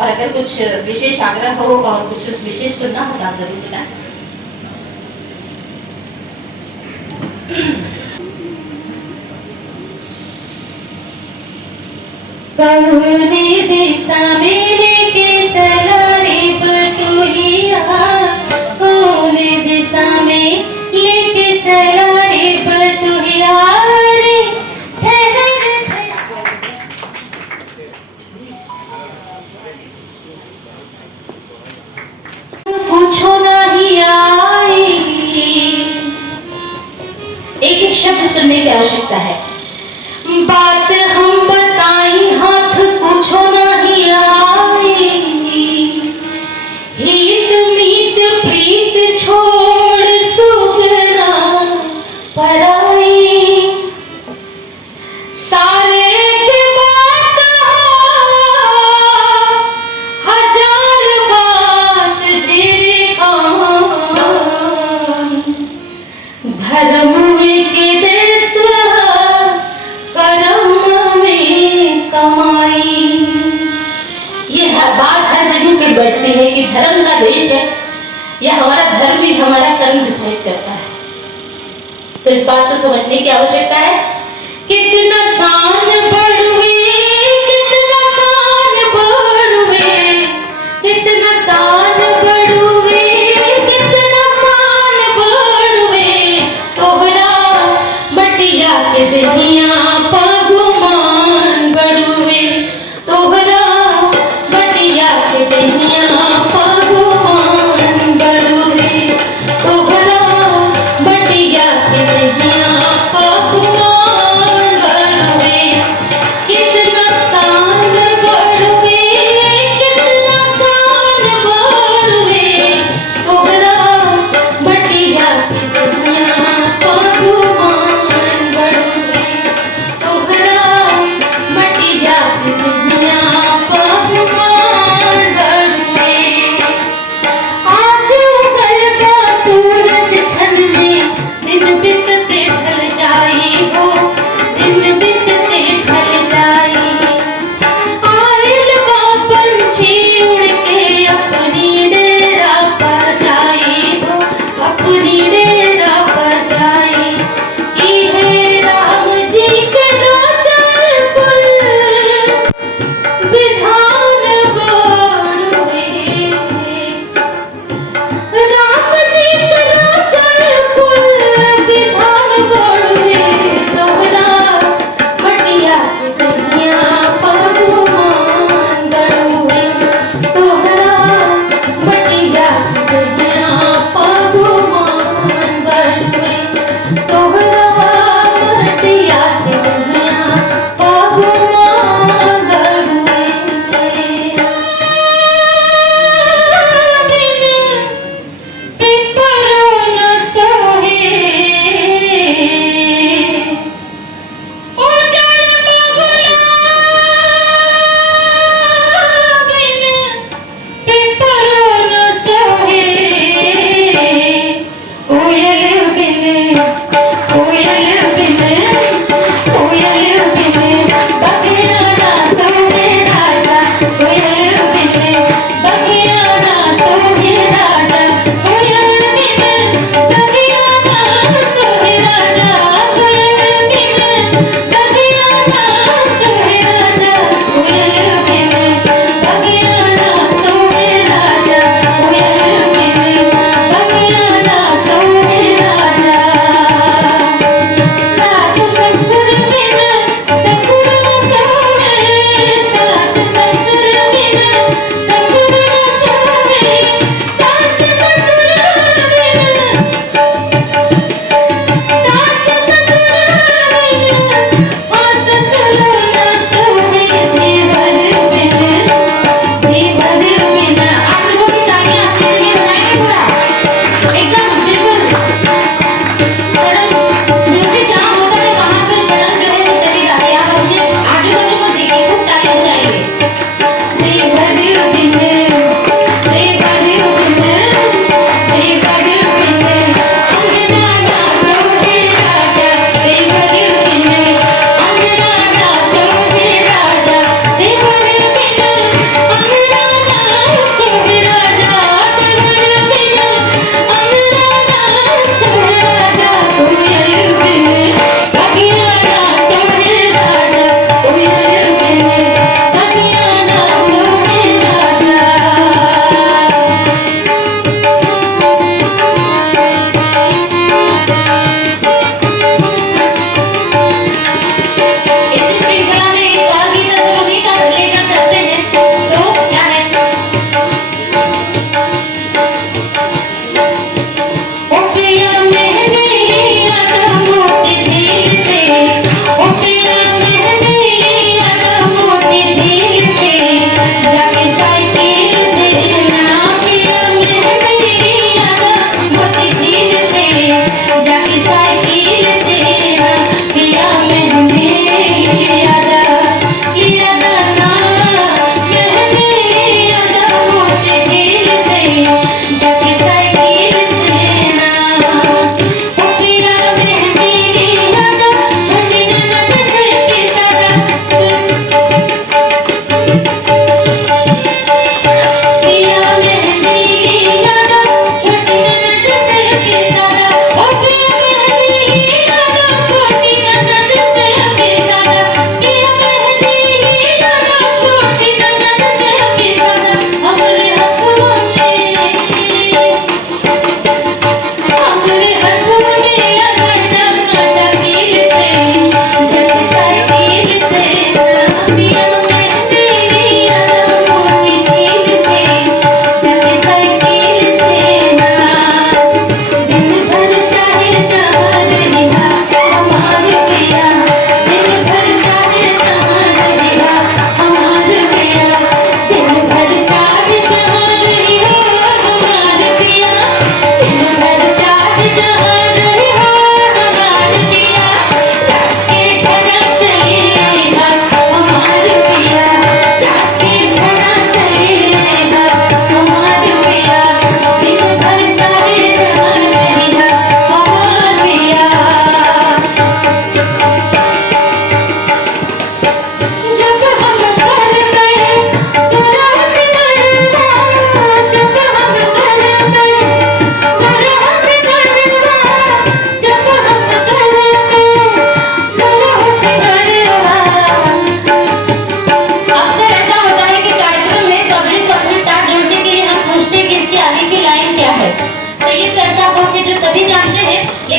और अगर कुछ विशेष आग्रह हो और कुछ विशेष सुनना हो तो आप जरूर बताएं। कौने दिशा में लेके चला रे बटुहिया, कौने दिशा में लेके चला रे बटुहिया रे, पूछो नहीं आई। एक एक शब्द सुनने की आवश्यकता है। बात हम बताई हाथ पूछो नहीं आई, हित मीत प्रीत छोड़ सुगना पराई, सारे के बात हजार बात जेरे खान, धर्म में के देश कर्म में कमाई। यह बात हर जगह पर बढ़ती है कि धर्म का देश है, यह हमारा धर्म भी हमारा कर्म डिसाइड करता है। तो इस बात को समझने की आवश्यकता है। कितना सान बढ़वे, कितना सान बढ़वे, कितना सान बढ़वे, कितना सान बढ़वे, तोहरा मटिया के दहिया पगुमान बढ़वे, तोहरा मटिया के दहिया पगुमान बढ़वे, तोहरा मटिया के दहिया पगुमान बढ़वे।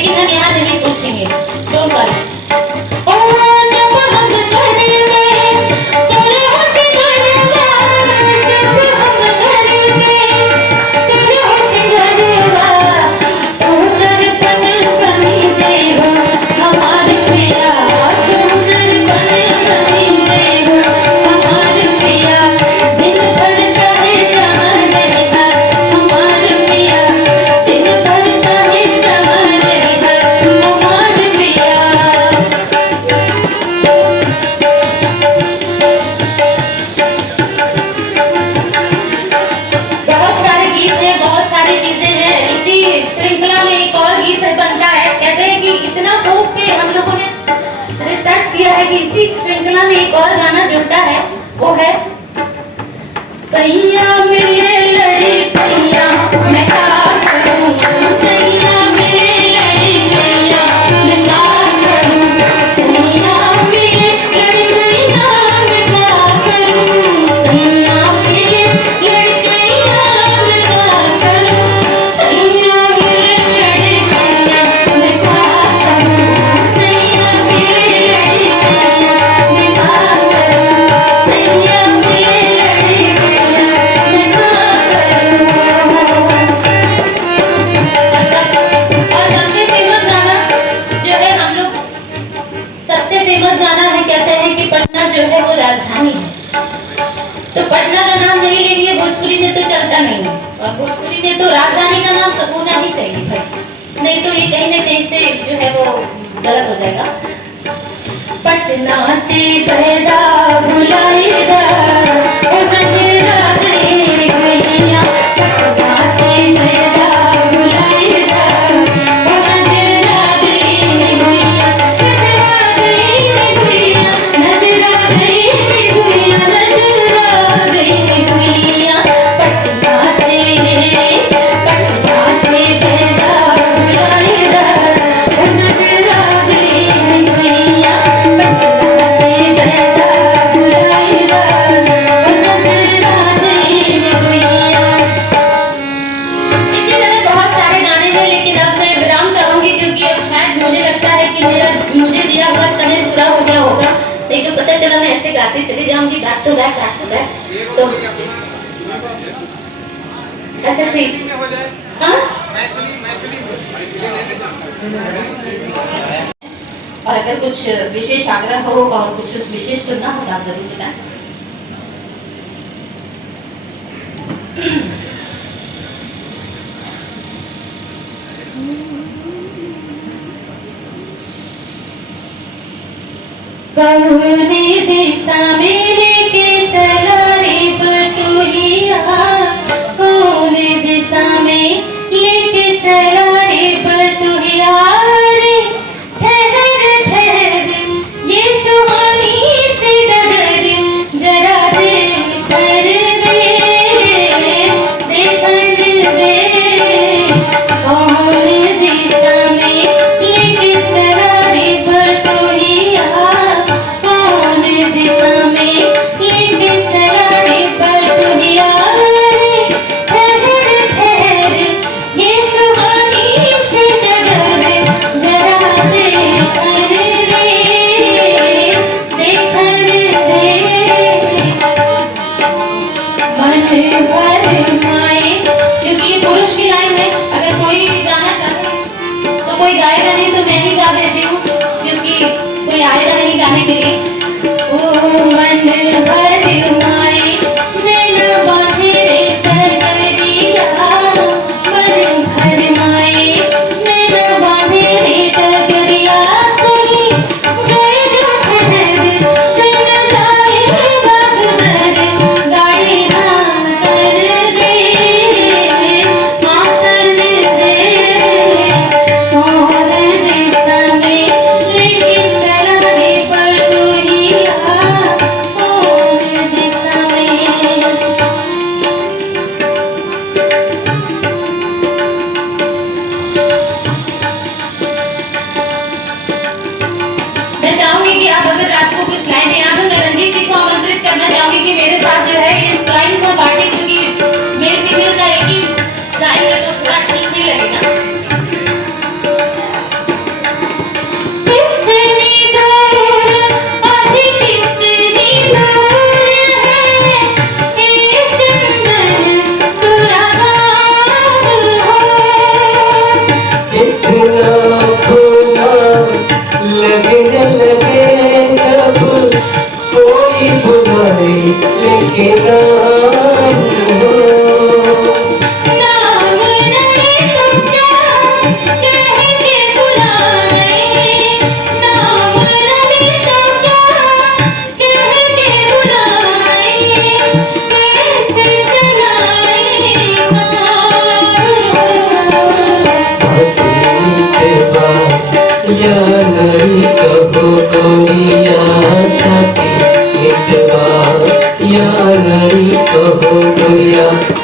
लेकिन हम यहाँ नहीं पूछेंगे। Don't worry. ओ जब हम घर में सोरे होते घरवा, जब हम घर में सोरे होते घरवा, तो दर्पण बनी जेवा हमारे पिया, तो दर्पण बनी जेवा हमारे पिया, दिन भर चाहे जहाँ रहना हमारे पिया, दिन भर चाहे जहाँ रहना हमारे पिया। बहुत सारे गीत हैं, बहुत सारी चीजें हैं। इसी श्रृंखला में एक और गीत बनता है। कहते हैं कि इतना फोक पे हम लोगों ने रिसर्च किया है कि इसी श्रृंखला में एक और गाना जुड़ता है, वो है सैया मेरे लड़ी कैया मैं का करूं, सैया मेरे लड़ी कैया मैं का करूं, सैया मेरे लड़ी कैया मैं का करूं, सैया मेरे लड़ी कैया मैं का करूं, सैया मेरे लड़ी कैया मैं का करूं, सैया मेरे लड़ी कैया मैं का करूं, सैया मेरे लड़ी कैया मैं का करूं। और सबसे फेमस गाना जो है हम लोग, सबसे फेमस गाना है, कहते हैं कि पटना जो है वो राजधानी है, तो पटना का नाम नहीं लेंगे भोजपुरी में तो चलता नहीं है, और भोजपुरी में तो राजधानी का नाम तो होना ही चाहिए भाई, नहीं तो ये कहीं ना कहीं से जो है वो गलत हो जाएगा। पटना से पैदा बुलाएगा ओ नजरा तेरी गुइया, पटना से पैदा बुलाएगा ओ नजरा तेरी गुइया, नजरा तेरी गुइया, नजरा तेरी गुइया, नजरा तेरी गुइया, पटना से पैदा बुलाएगा ओ नजरा तेरी गुइया, पटना से पैदा बुलाएगा ओ नजरा तेरी गुइया। इसी तरह बहुत सारे गाने हैं, लेकिन अब मैं विराम चाहूंगी क्योंकि अब शायद मुझे लगता है कि मुझे दिया हुआ समय पूरा हो गया होगा, नहीं तो पता चला मैं ऐसे गाती चली जाऊंगी back to back back to back. तो अच्छा ठीक, हाँ, और अगर कुछ विशेष आग्रह हो और कुछ विशेष सुनना हो तो आप जरूर बताएं। कौने दिशा में लेके चला रे बटुहिया, कौने दिशा में लेके चला रे बटुहिया, रे ठहर ठहर ये सुहानी सी डगर जरा देखकर दे, कौन दिशा में लेके चला रे बटुहिया, कौन दिशा में लेके चला रे बटुहिया, रे ठहर ठहर ये सुहानी सी डगर जरा देखकर दे, मन भर माए, क्योंकि ये पुरुष की लाइन है, अगर कोई गाना चाहे तो कोई गाएगा, नहीं तो मैं ही गा देती हूँ क्योंकि कोई आएगा नहीं गाने के लिए। ओ मन भर माए नैना बांधे रे डगरिया, मन भर माए नैना बांधे रे डगरिया, कहीं गए जो ठहर नैना जाएगा गुजर, गाड़ी हाँ कर दे, हाँ कर दे, कौन दिशा में लेके चला रे बटुहिया, कौन दिशा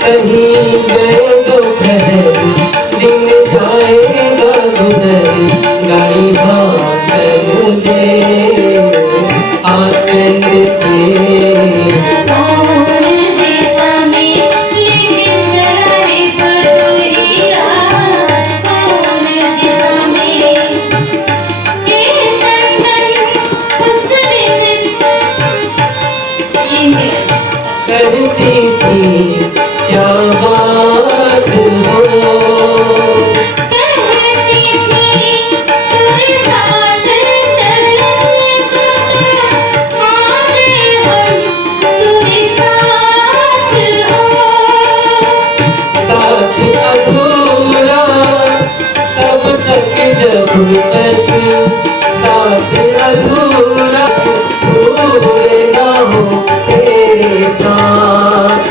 कहीं गए दोपहर दिन जाएगा गुजर गाड़ी भागन दे आंगन करती थी क्या बात हो साथ अधूरा तब तक जब तक साथ अधूरा भूल ना हो तेरे साथ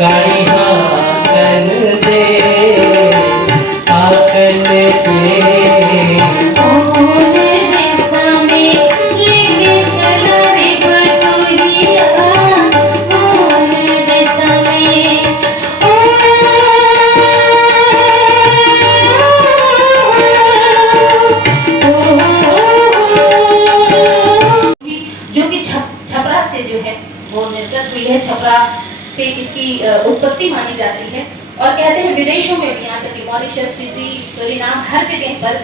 गाड़ी हाकन दे हाकन जो कि छपरा से जो है वो निर्गत हुई है। छपरा से इसकी उत्पत्ति मानी जाती है और कहते हैं विदेशों में भी, यहाँ तक कि मॉरिशस, फिजी, सूरीनाम, हर जगह पर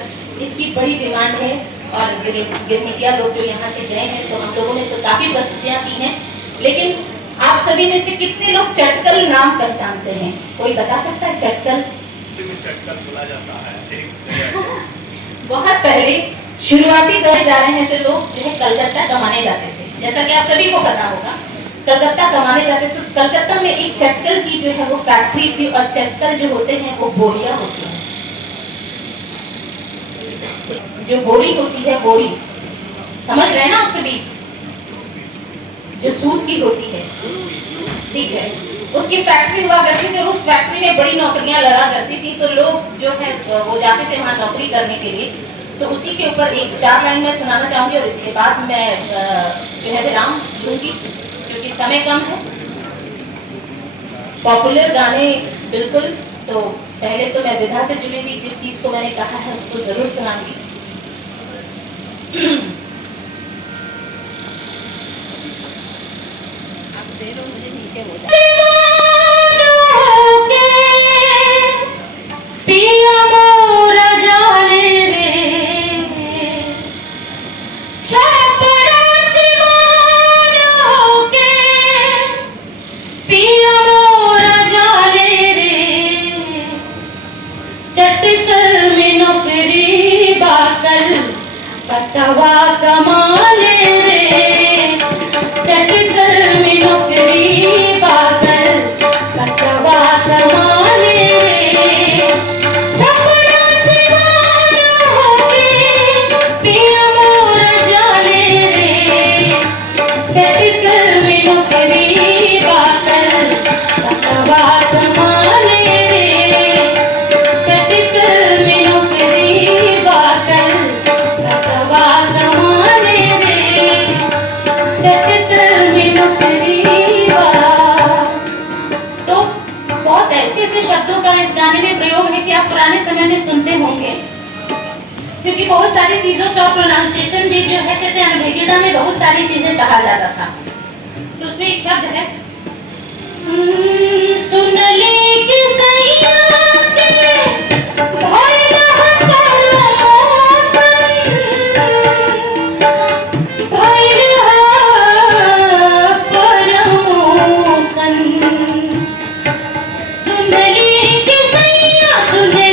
इसकी बड़ी डिमांड है। और गिरमिटिया लोग जो यहाँ से गए हैं तो हम लोगों ने तो काफ़ी प्रस्तुतियाँ की हैं, लेकिन आप सभी में से कितने लोग चटकल नाम पहचानते हैं? कोई बता सकता है चटकल? चटकल बोला जाता है। बहुत पहले शुरुआती दौर जा रहे हैं तो लोग जो है कलकत्ता कमाने जाते थे, जैसा कि आप सभी को पता होगा। कलकत्ता कमाने जाते तो कलकत्ता में एक चटकल की जो है वो फैक्ट्री थी और चटकल जो होते हैं वो बोरिया होती है। जो बोरी होती है, बोरी समझ रहे हैं ना आप सभी, जो सूत की होती है, ठीक है, उसकी फैक्ट्री हुआ करती थी और उस फैक्ट्री में बड़ी नौकरियां लगा करती थी। तो लोग जो है वो जाते थे वहाँ नौकरी करने के लिए। तो उसी के ऊपर एक 4 लाइन मैं सुनाना चाहूंगी और इसके बाद मैं जो है विराम दूंगी क्योंकि समय कम है। पॉपुलर गाने बिल्कुल, तो पहले तो मैं विधा से जुड़ी हुई जिस चीज को मैंने कहा है उसको जरूर सुनाऊंगी। आप दे दो मुझे, नीचे हो जाए। पटवा कमाले रे चटकल में नौकरी बादल पटवा कमाले रे छपरा सिवान होके पिया मोर जाले रे चटकल में नौकरी बादल पटवा कमाले रे चटकल में नौकरी बादल पटवा कमाले ऐसे ऐसे शब्दों का इस गाने में प्रयोग है कि आप पुराने समय में सुनते होंगे, क्योंकि बहुत सारी चीजों का प्रोनाउंसिएशन भी जो है कहते हैं अनभिज्ञता में बहुत सारी चीजें कहा जाता था। तो उसमें एक शब्द है सुन ले कि सैया के भय न परमोसन, भय न परमोसन। सुन ले कि सैया, सुन ले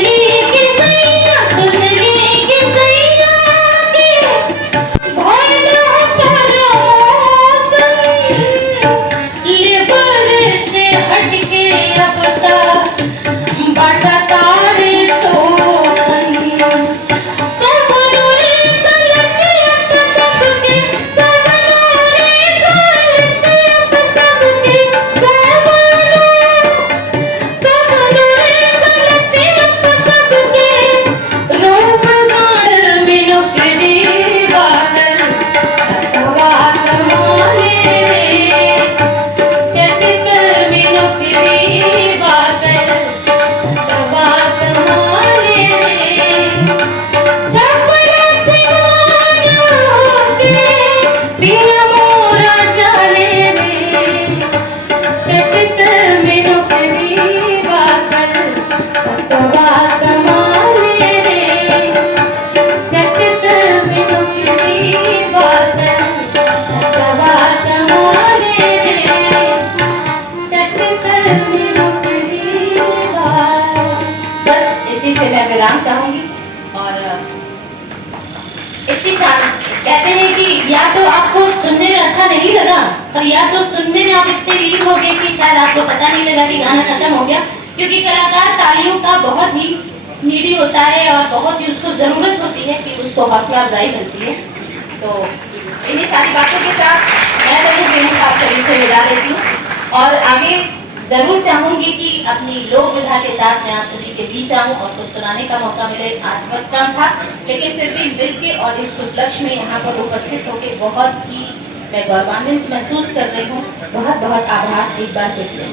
कि सैया, सुन ले कि सैया के भय न परमोसन। लेबर से हटके अब तक बाटा तारे तो तन। कमनो रे गलती अब सबके, कमनो रे गलती अब सबके, कमनो रे गलती अब सबके। रूप गाड़ में नौकरी बादल अथवा कमाले रे, चटकर में नौकरी बादल अथवा कमाले रे। छपरा से माया होके बिना मोरा जाने रे, चटकर में नौकरी बादल अथवा कमाले रे, चटकर में नौकरी बादल अथवा कमाले रे, चटकर में नौकरी बादल। बस इसी से मैं विराम चाहूंगी। और इतनी शान कहते हैं कि या तो आपको सुनने में अच्छा नहीं लगा, और या तो सुनने में आप इतने लीन हो गए कि शायद आपको पता नहीं लगा कि गाना खत्म हो गया। क्योंकि कलाकार तालियों का बहुत ही नीडी होता है और बहुत ही उसको जरूरत होती है कि उसको हौसला अफजाई मिलती है। तो इन्हीं सारी बातों के साथ मैं तो आप सभी से विदा लेती हूँ और आगे जरूर चाहूंगी कि अपनी लोक विधा के साथ मैं आप सभी के बीच आऊं और कुछ सुनाने का मौका मिले। आज वक्त कम था, लेकिन फिर भी मिलके और इस उपलक्ष्य में यहाँ पर उपस्थित होकर बहुत ही मैं गौरवान्वित महसूस कर रही हूँ। बहुत बहुत आभार एक बार फिर से।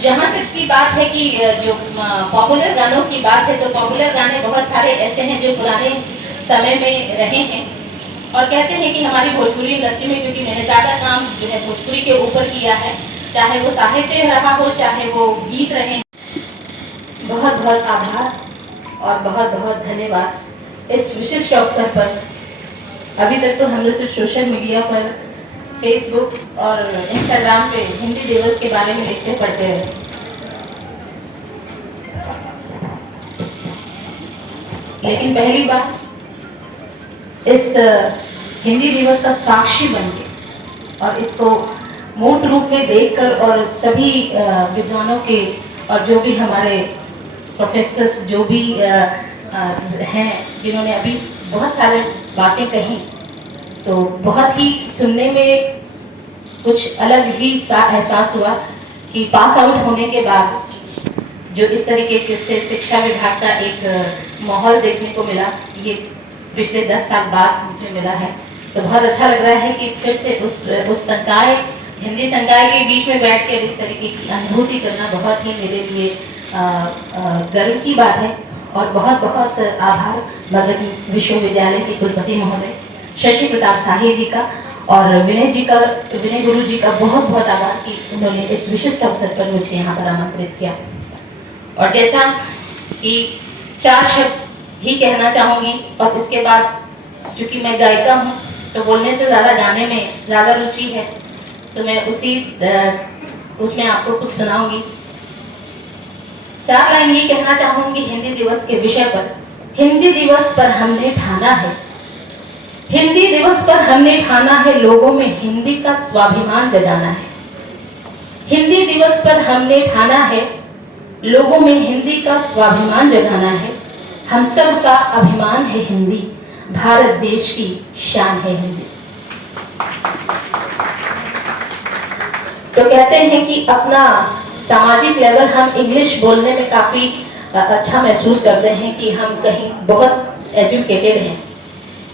जहाँ तक की बात है कि जो पॉपुलर गानों की बात है, तो पॉपुलर गाने बहुत सारे ऐसे हैं जो पुराने समय में रहे हैं और कहते हैं कि हमारी भोजपुरी इंडस्ट्री में, क्योंकि मैंने ज़्यादा काम जो है भोजपुरी के ऊपर किया है, चाहे वो साहित्य रहा हो चाहे वो गीत रहे। बहुत बहुत आभार और बहुत बहुत धन्यवाद इस विशिष्ट अवसर पर। अभी तक तो हम लोग सिर्फ सोशल मीडिया पर फेसबुक और इंस्टाग्राम पे हिंदी दिवस के बारे में लिखते पढ़ते रहे, लेकिन पहली बार इस हिंदी दिवस का साक्षी बनके और इसको मूर्त रूप में देखकर और सभी विद्वानों के और जो भी हमारे प्रोफेसर्स जो भी हैं जिन्होंने अभी बहुत सारे बातें कही, तो बहुत ही सुनने में कुछ अलग ही एहसास हुआ कि पास आउट होने के बाद जो इस तरीके से शिक्षा विभाग का एक माहौल देखने को मिला, ये पिछले 10 साल बाद मुझे मिला है। तो बहुत अच्छा लग रहा है कि फिर से उस संकाय हिंदी संकाय के बीच में बैठकर इस तरीके की अनुभूति करना बहुत ही मेरे लिए गर्व की बात है। और बहुत बहुत आभार मगध विश्वविद्यालय के कुलपति महोदय शशि प्रताप शाही जी का और विनय गुरु जी का बहुत बहुत आभार कि उन्होंने इस विशिष्ट अवसर पर मुझे यहाँ पर आमंत्रित किया। और जैसा कि 4 शब्द ही कहना चाहूँगी और इसके बाद चूँकि मैं गायिका हूँ तो बोलने से ज़्यादा गाने में ज़्यादा रुचि है, तो मैं उसमें आपको कुछ सुनाऊंगी। 4 लाइन ये कहना चाहूँगी हिंदी दिवस के विषय पर। हिंदी दिवस पर हमने ठाना है, हिंदी दिवस पर हमने ठाना है लोगों में हिंदी का स्वाभिमान जगाना है। हिंदी दिवस पर हमने ठाना है लोगों में हिंदी का स्वाभिमान जगाना है। हम सब का अभिमान है हिंदी, भारत देश की शान है हिंदी। तो कहते हैं कि अपना सामाजिक लेवल हम इंग्लिश बोलने में काफ़ी अच्छा महसूस करते हैं कि हम कहीं बहुत एजुकेटेड हैं,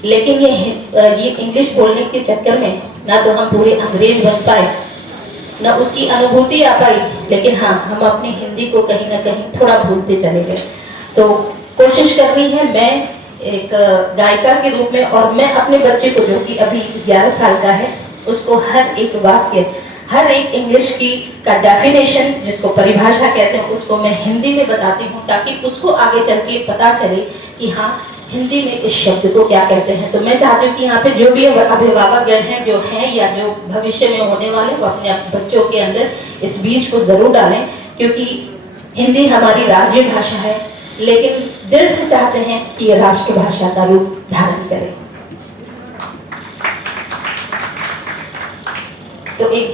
लेकिन ये इंग्लिश बोलने के चक्कर में ना तो हम पूरे अंग्रेज बन पाए, न उसकी अनुभूति आ पाई, लेकिन हाँ हम अपनी हिंदी को कहीं ना कहीं थोड़ा भूलते चले गए। तो कोशिश करनी है मैं एक गायिका के रूप में, और मैं अपने बच्चे को जो कि अभी 11 साल का है उसको हर एक वाक्य, हर एक इंग्लिश की का डेफिनेशन जिसको परिभाषा कहते हैं उसको मैं हिंदी में बताती हूँ, ताकि उसको आगे चल के पता चले कि हाँ हिंदी में इस शब्द को क्या कहते हैं। तो मैं चाहती हूँ कि यहाँ पे जो भी अभिभावक गण हैं जो हैं या जो भविष्य में होने वाले, वो अपने बच्चों के अंदर इस बीज को जरूर डालें, क्योंकि हिंदी हमारी राज्य भाषा है, लेकिन दिल से चाहते हैं कि ये राष्ट्र भाषा का रूप धारण करे। तो एक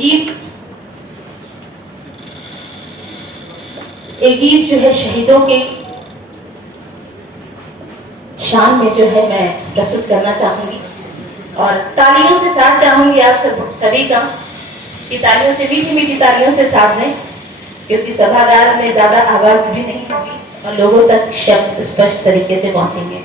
गीत जो है शहीदों के शान में जो है मैं प्रस्तुत करना चाहूंगी, और तालियों से साथ चाहूंगी आप सभी का कि तालियों से, मीठी मीठी तालियों से साथ दें, क्योंकि सभागार में ज्यादा आवाज भी नहीं होगी और लोगों तक शब्द स्पष्ट तरीके से पहुंचेंगे।